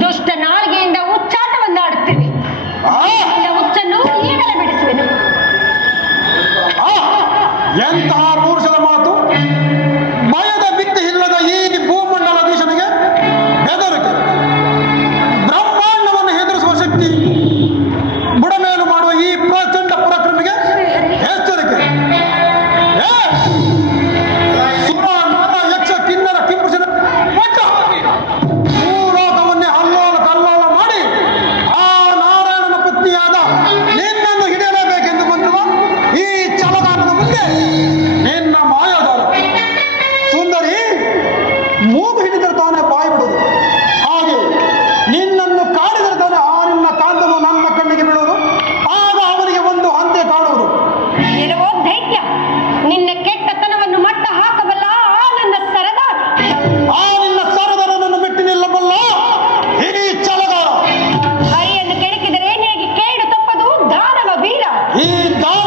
Deus está ನಿನ್ನ ಮಾಯಾದಾರ. ಸುಂದರಿ ಮೂಗು ಹಿಡಿದರೆ ತಾನೇ ಬಾಯಿ ಬಿಡುವುದು. ಹಾಗೆ ನಿನ್ನನ್ನು ಕಾಡಿದರೆ ತಾನೆ ಆ ನಿನ್ನ ಕಾಂತನು ನನ್ನ ಕಣ್ಣಿಗೆ ಬೀಳುವುದು. ಆಗ ಅವನಿಗೆ ಒಂದು ಹಂತೆ ಕಾಣುವುದು. ಇರುವ ಧೈರ್ಯ ನಿನ್ನ ಕೆಟ್ಟತನವನ್ನು ಮಟ್ಟ ಹಾಕಬಲ್ಲ ಆ ನನ್ನ ಸರದ. ಆ ನಿನ್ನ ಸರದರನನ್ನು ಬಿಟ್ಟು ನಿಲ್ಲಬಲ್ಲ ಇಡೀ ಚಲಗಾರ ಹರಿಯನ್ನು ಕೆಣಕಿದರೆ ನಿನಗೆ ಕೇಳು ತಪ್ಪದು ದಾನವ ವೀರ ಈ ದಾನ